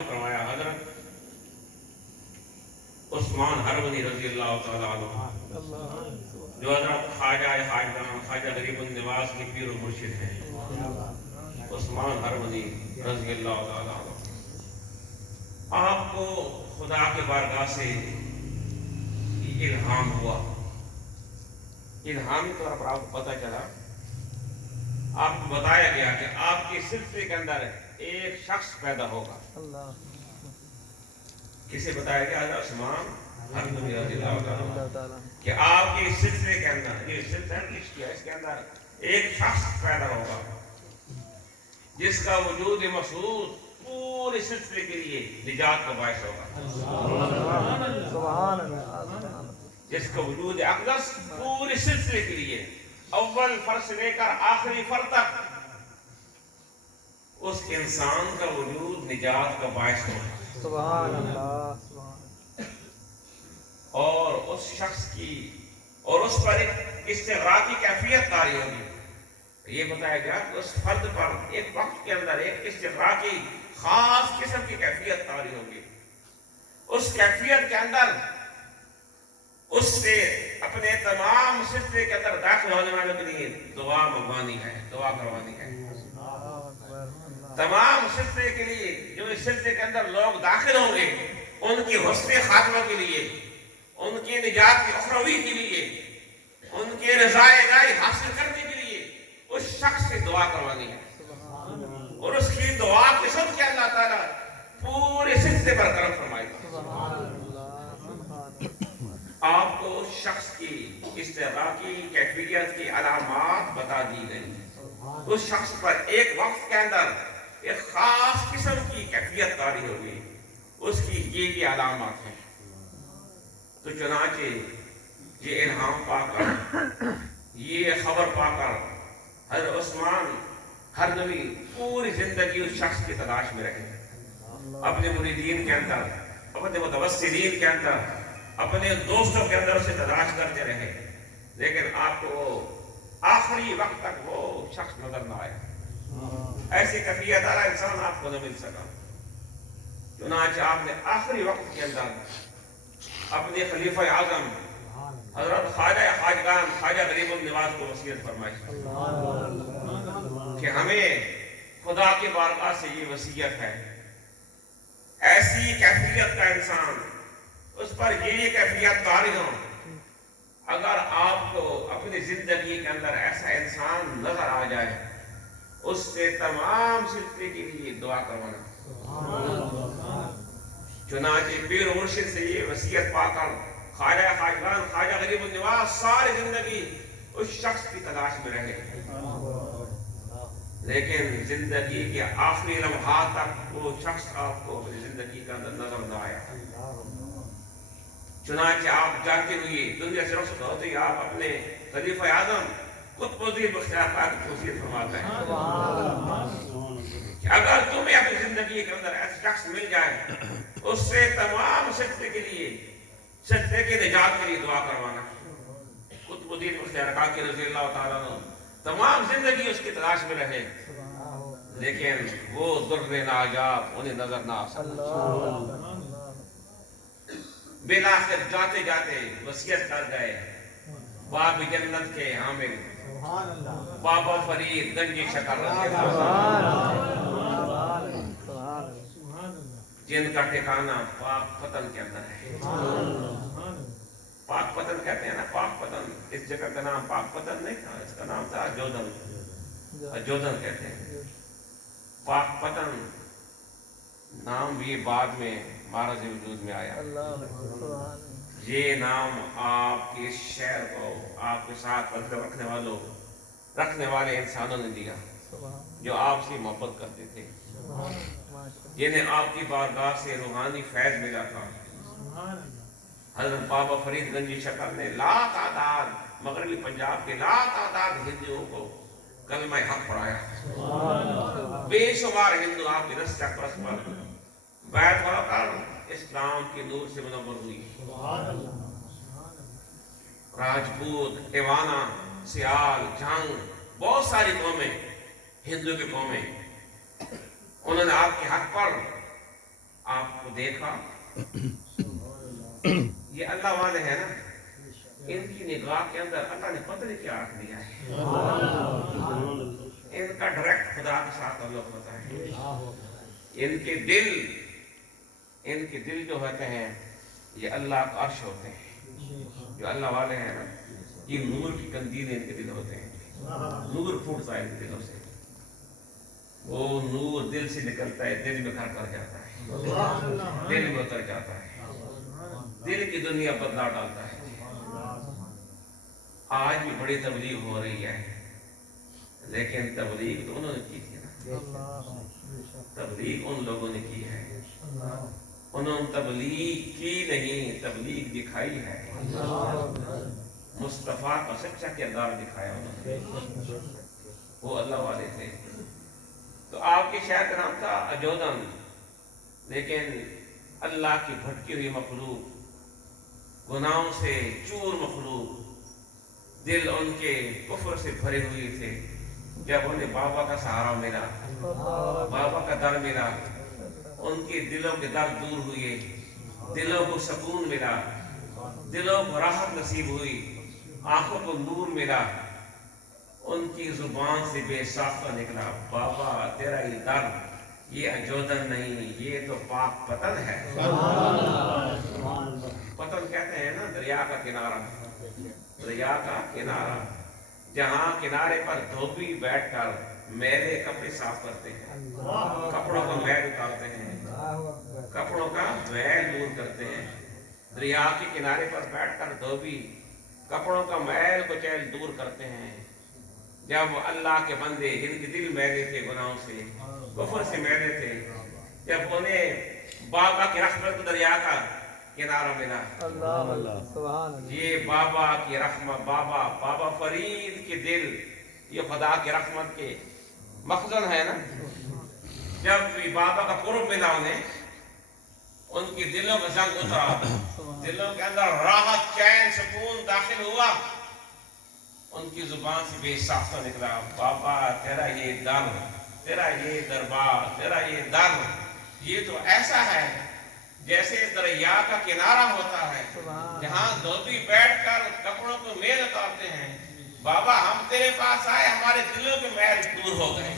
فرمایا حضرت عثمان ہرمنی رضی اللہ تعالیٰ عنہ جو حضرت خواجہ حاجدان خواجہ غریب النواز کے پیر و مرشد ہیں، عثمان ہرمنی رضی اللہ تعالیٰ عنہ، آپ کو خدا کے بارگاہ سے الہام ہوا، الہامی طور پر آپ کو پتہ چلا، آپ کو بتایا گیا کہ آپ کے سلسلے کے اندر ایک شخص پیدا ہوگا۔ کسے بتایا گیا؟ حضرت عثمان ہرمنی رضی اللہ تعالیٰ کہ آپ کے سلسلے کے اندر، یہ سلسلہ کیا اس کے اندر ایک شخص پیدا ہوگا جس کا وجود محسوس پورے سلسلے کے لیے نجات کا باعث ہوگا، جس کا وجود اقدس پورے سلسلے کے لیے اول فرد سے لے کر آخری فرد تک اس انسان کا وجود نجات کا باعث ہوگا، سبحان اللہ، اور اس شخص کی اور اس پر ایک استغراقی کیفیت طاری ہوگی۔ یہ بتایا گیا کہ اس فرد پر ایک وقت کے اندر ایک استغراقی خاص قسم کی کیفیت طاری ہوگی۔ اس کیفیت کے اندر اس سے اپنے تمام سلسلے کے اندر داخل ہونے والوں کے لیے دعا منگوانی ہے، دعا کروانی ہے۔ تمام سلسلے کے لیے جو اس سلسلے کے اندر لوگ داخل ہوں گے، ان کی حسن خاتمہ کے لیے، ان کی نجات کی اخروی کے لیے، ان کے رضائے الہی حاصل کرنے کے لیے اس شخص سے دعا کروانی ہے، اور اس کی دعا کے سب کے اللہ تعالیٰ پورے سلسلے پر کرم فرمائے گا۔ آپ کو اس شخص کی استغراقی کیفیت کی علامات بتا دی گئی۔ اس شخص پر ایک وقت کے اندر ایک خاص قسم کی کیفیت طاری ہوگی، اس کی یہ علامات ہیں۔ تو چنانچہ یہ الہام پا کر، یہ خبر پا کر حضرت عثمان ہرمنی پوری زندگی اس شخص کی تلاش میں رہے، اپنے مریدین کے اندر، اپنے متوسلین کے اندر، اپنے دوستوں کے اندر اسے تلاش کرتے رہے، لیکن آپ کو آخری وقت تک وہ شخص نظر نہ آیا۔ ایسی کیفیت والا انسان آپ کو نہ مل سکا۔ چنانچہ آپ نے آخری وقت کے اندر اپنے خلیفہ اعظم حضرت خواجہ حاجدان خواجہ غریب النواز کو وصیت فرمائی کہ ہمیں خدا کی بارگاہ سے یہ وصیت ہے، ایسی کیفیت کا انسان، اس پر یہ کیفیت طاری ہو، اگر آپ کو اپنی زندگی کے اندر ایسا انسان نظر آ جائے، اس سے تمام سلسلے کے لیے دعا کروانا۔ چنانچہ پیر و مرشد سے یہ وصیت پا کر خواجہ حاجدان خواجہ غریب النواز ساری زندگی اس شخص کی تلاش میں رہے، لیکن زندگی کے آخری لمحات تک وہ شخص آپ کو اپنی زندگی کے اندر نظر نہ آیا۔ چنانچہ آپ جاتے ہوئے دنیا سے رخصت ہوتے ہی آپ اپنے خلیفہ اعظم قطب الدین بختیار کاکا کی وصیت فرماتے ہیں کہ اگر تمہیں اپنی زندگی کے اندر ایسا شخص مل جائے، اس سے تمام سلسلے کے لیے، سلسلے کی نجات کے لیے دعا کروانا۔ قطب الدین بختیار کاکا رضی اللہ تعالیٰ عنہ تمام زندگی اس کی تلاش میں رہے، لیکن وہ در ناجات انہیں نظر نہ آ سکا۔ بلاخر جاتے جاتے وصیت کر گئے، باب جنت کے حامل بابا فرید گنجی شکر رضی اللہ جن کا ٹھکانہ پاک پتن کے اندر ہے۔ پاک پتن کہتے ہیں نا، پاک پتن، اس جگہ کا نام پاک پتن نہیں تھا، اس کا نام تھا جودن، جودن کہتے ہیں۔ پاک پتن نام بھی بعد میں مہاراج وجود میں آیا۔ یہ نام آپ کے اس شہر کو، آپ کے ساتھ رکھنے والے انسانوں نے دیا جو آپ سے محبت کرتے تھے، جنہیں آپ کی بارگاہ سے روحانی فیض ملا تھا۔ حضرت بابا فرید گنجی شکر نے لا تعداد مغربی پنجاب کے لا تعداد ہندوؤں کو کلمہ حق پڑھایا۔ بے شمار ہندو آپ کے رس چکرس پر بیعت ہو کر اسلام کے نور سے منور ہوئی۔ راجپوت، ایوانا، سیال، جنگ، بہت ساری قومیں، ہندو کی قومیں، انہوں نے آپ کے حق پر کو دیکھا. یہ اللہ والے ہیں نا, ان کی نگاہ کے اندر اللہ نے پتہ نہیں کیا رکھ دیا ہے. ان کا ڈائریکٹ خدا کے ساتھ تعلق ہوتا ہے. ان کے دل جو ہوتے ہیں یہ اللہ کا عرش ہوتے ہیں. جو اللہ والے ہیں نا, یہ نور کی قندیل ان کے دل ہوتے ہیں. نور پھوٹتا ہے ان کے دلوں سے. وہ نور دل سے نکلتا ہے, دل میں گھر کر جاتا ہے, دل میں اتر جاتا ہے, دل کی دنیا بدلا ڈالتا ہے. آج بھی بڑی تبلیغ ہو رہی ہے, لیکن تبلیغ تو انہوں نے کی تھی نا. تبلیغ ان لوگوں نے کی ہے. انہوں نے تبلیغ کی نہیں, تبلیغ دکھائی ہے. مصطفیٰ کا سچا کردار دکھایا انہوں نے. وہ اللہ والے تھے. تو آپ کے شہر کا نام تھا اجودن, لیکن اللہ کی بھٹکی ہوئی مخلوق, گناہوں سے چور مخلوق, دل ان کے کفر سے بھرے ہوئے تھے. جب انہیں بابا کا سہارا ملا, بابا کا در ملا, ان کے دلوں کے درد دور ہوئے, دلوں کو سکون ملا, دلوں کو راحت نصیب ہوئی, آنکھوں کو نور ملا. ان کی زبان سے بے ساختہ نکلا, بابا تیرا یہ در, یہ اجودن نہیں, یہ تو پاک پتن ہے. پتن کہتے ہیں نا دریا کا کنارہ, دریا کا کنارہ, جہاں کنارے پر دھوبی بیٹھ کر میلے کپڑے صاف کرتے ہیں, کپڑوں کا میل اتارتے ہیں, کپڑوں کا میل دور کرتے ہیں. دریا کے کنارے پر بیٹھ کر دھوبی کپڑوں کا میل کچیل دور کرتے ہیں. جب اللہ کے بندے جن کے دل میلے تھے گناہوں سے, کفر سے میلے تھے, جب انہیں بابا کی رحمت کو دریا کا کنارہ ملا. یہ بابا کی رحمت, بابا فرید کے دل, یہ خدا کی رحمت کے مخزن ہے نا. جب بابا کا قرب ملا انہیں, ان کی دلوں کا زنگ اترا, دلوں کے اندر راحت, چین, سکون داخل ہوا. ان کی زبان سے بے ساختہ نکلا, بابا تیرا یہ در, تیرا یہ دربار, تیرا یہ در, یہ تو ایسا ہے جیسے دریا کا کنارہ ہوتا ہے, جہاں دھوبی بیٹھ کر کپڑوں کو میل اتارتے ہیں. بابا ہم تیرے پاس آئے, ہمارے دلوں کے میل دور ہو گئے,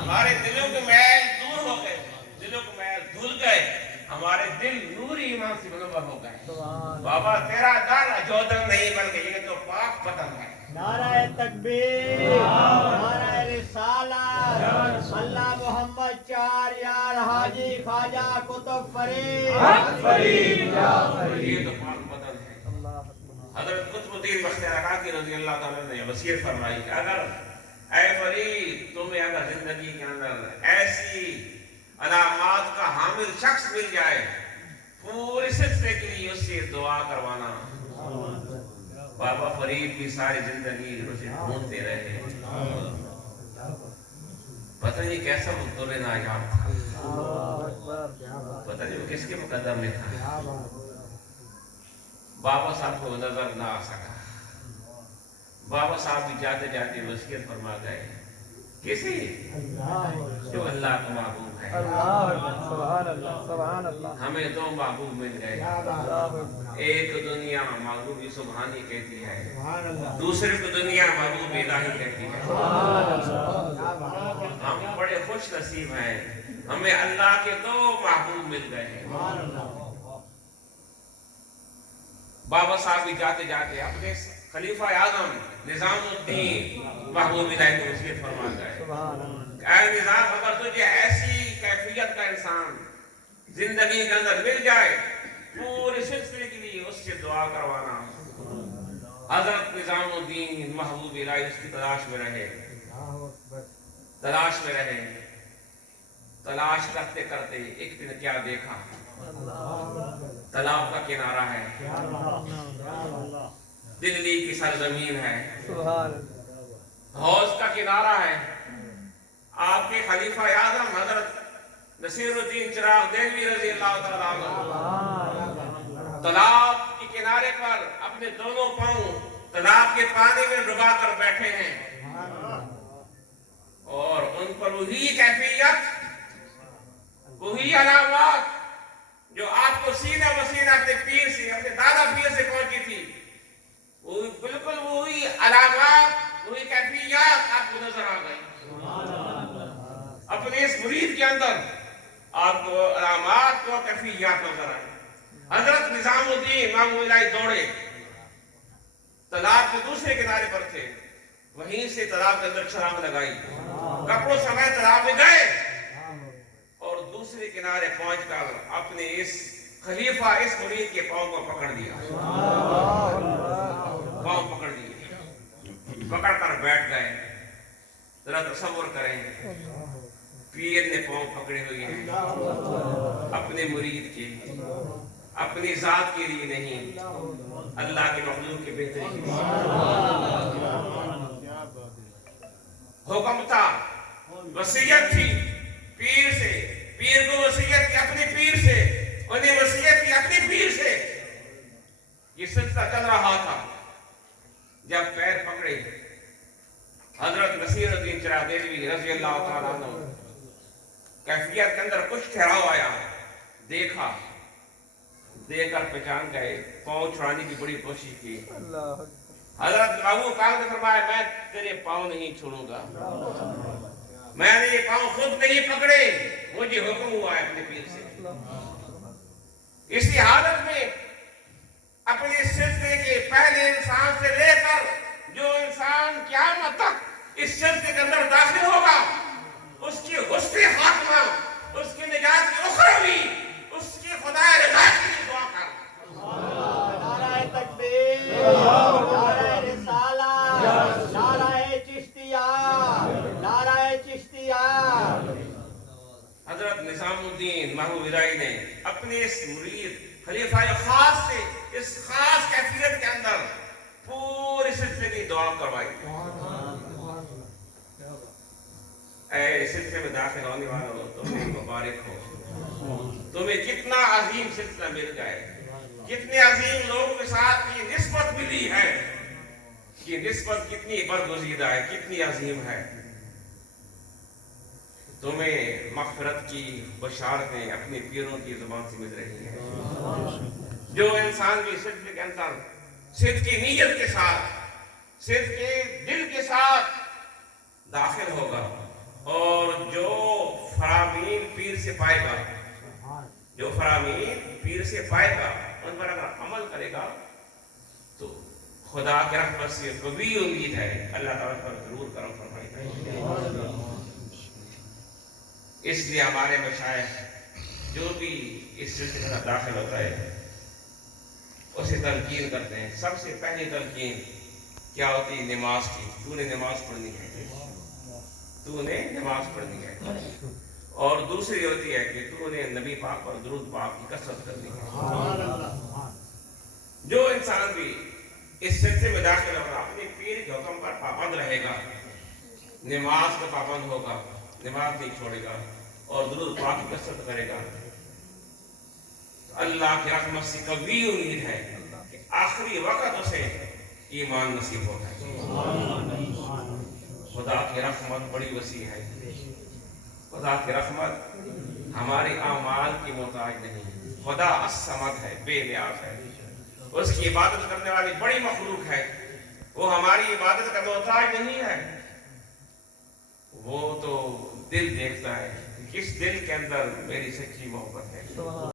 ہمارے دلوں کے میل دور ہو گئے, دلوں کے میل دھل گئے, ہمارے دل نوری ایمان سے منور ہو گئے. بابا تیرا در اجودن نہیں بلکہ یہ تو پاک پتن ہے. نعرہ تکبیر, نعرہ رسالت, اللہ محمد چار یار, حاجی خواجہ قطب فرید. یہ تو پاک پتن ہے. حضرت قطب الدین بختیار کاکی رضی اللہ تعالیٰ نے وصیت فرمائی, اگر اے فرید تمہیں اگر زندگی کے اندر ایسی علامات کا حامل شخص مل جائے, پورے سلسلے کے لیے اس سے دعا کروانا. بابا فرید کی ساری زندگی اسے ڈھونڈتے رہے. پتہ نہیں کیسا مقدور ناجات تھا, پتہ نہیں وہ کس کے مقدم میں تھا. بابا صاحب کو نظر نہ آ سکا. بابا صاحب بھی جاتے جاتے وصیت فرما گئے, کسی جو اللہ کا محبوب ہے. ہمیں دو محبوب مل گئے, ایک دنیا محبوب سبحانی کہتی ہے, دوسرے کو دنیا محبوب الہی کہتی ہے. ہم بڑے خوش نصیب ہیں, ہمیں اللہ کے دو محبوب مل گئے ہیں. بابا صاحب بھی جاتے جاتے اپنے خلیفہ اعظم نظام الدین محبوب الہی کو وصیت فرما گئے, اے نظام اگر تجھے ایسی کیفیت کا انسان زندگی کے اندر مل جائے, پورے سلسلے کے لیے اس سے دعا کروانا. حضرت نظام الدین محبوب الہی اس کی تلاش میں رہے, تلاش میں رہے, تلاش کرتے کرتے ایک دن کیا دیکھا, تالاب کا کنارہ ہے, دلی کی سرزمین ہے, حوض کا کنارہ ہے. آپ کے خلیفہ اعظم حضرت نصیر الدین چراغ دہلوی رضی اللہ تعالیٰ عنہ تالاب کے کنارے پر اپنے دونوں پاؤں تالاب کے پانی میں ڈبا کر بیٹھے ہیں, اور ان پر وہی کیفیت, وہی علامات, مرید کے اندر آپ کو علامات و کیفیات نظر آئیں. حضرت نظام الدین امام الہی دوڑے، تالاب کے دوسرے کنارے پر تھے، وہیں سے تالاب کے اندر چھلانگ لگائی، کپڑوں سمیت تالاب میں گئے اور دوسرے کنارے پہنچ کر اپنے اس خلیفہ اس مرید کے پاؤں کو پکڑ لیا، پاؤں پکڑ لیے، پکڑ کر بیٹھ گئے. ذرا تصور کریں، پیر نے پاؤں پکڑے ہوئے ہیں اپنے مرید کے، اپنی ذات کے لیے نہیں، اللہ کے مخلوق کے بہتری کے لیے. حکم تھا، وصیت تھی پیر سے، پیر کو وصیت کی اپنے پیر سے، انہیں وصیت کی اپنے پیر سے. یہ سلسلہ چل رہا تھا. جب پیر پکڑے حضرت نصیر الدین چراغ دہلوی رضی اللہ تعالیٰ عنہ، کیفیت کے اندر کچھ ٹھہراؤ آیا، دیکھا، دیکھ کر پہچان گئے، پاؤں چھڑانے کی بڑی کوشش کی. حضرت ابو پاک نے فرمایا میں تیرے پاؤں نہیں چھوڑوں گا، میں نے یہ پاؤں خود نہیں پکڑے، مجھے حکم ہوا ہے اپنے پیر سے. اسی حالت میں اپنے سلسلے کے پہلے انسان سے لے کر جو انسان قیامت تک اس سلسلے کے اندر داخل ہوگا، اس کی حسن خاتمہ، اس کی نجات کی اخروی، اس کی خدا رضا کے لیے دعا کر. نعرہ تکبیر، نعرہ رسالت، نعرہ چشتیہ، نعرہ چشتیہ. حضرت نظام الدین محبوب الہی نے اپنے اس مرید خلیفہ خاص سے اس خاص کیفیت کے اندر پورے سلسلے کی دعا کروائی. اے سلسلے میں داخل ہونے والوں، تمہیں مبارک ہو، تمہیں کتنا عظیم سلسلہ مل جائے، کتنے عظیم لوگوں کے ساتھ یہ نسبت ملی ہے، یہ نسبت کتنی برگزیدہ ہے، کتنی عظیم ہے. تمہیں مغفرت کی بشارتیں اپنے پیروں کی زبان سے مل رہی ہیں. جو انسان بھی سلسلے کے اندر صدق کی نیت کے ساتھ، صدق کے دل کے ساتھ داخل ہوگا اور جو فرامین پیر سے پائے گا، جو فرامین پیر سے پائے گا، ان پر اگر عمل کرے گا تو خدا کی رحمت سے کبھی امید ہے اللہ تعالیٰ پر ضرور کرم فرمائے گا. اس لیے ہمارے مشائخ جو بھی اس سلسلے میں داخل ہوتا ہے اسے تلقین کرتے ہیں. سب سے پہلی تلقین کیا ہوتی ہے؟ نماز کی. تو نے نماز پڑھنی ہے، تو نے نماز پڑھنی ہے. اور دوسری ہوتی ہے کہ تو نے نبی پاک پر درود پاک کی کثرت کرنی ہے. جو انسان بھی اس سلسلے میں داخل ہوگا اپنے پیر کے حکم پر پابند رہے گا، نماز کا پابند ہوگا، نماز نہیں چھوڑے گا اور درود پاک کی کثرت کرے گا، اللہ کی رحمت سے کبھی امید ہے کہ آخری وقت اسے ایمان نصیب ہوگا. خدا کی رحمت بڑی وسیع ہے. خدا کی رحمت ہمارے اعمال کی محتاج نہیں. خدا الصمد ہے، بے نیاز ہے. اس کی عبادت کرنے والی بڑی مخلوق ہے. وہ ہماری عبادت کا محتاج نہیں ہے. وہ تو دل دیکھتا ہے، کس دل کے اندر میری سچی محبت ہے.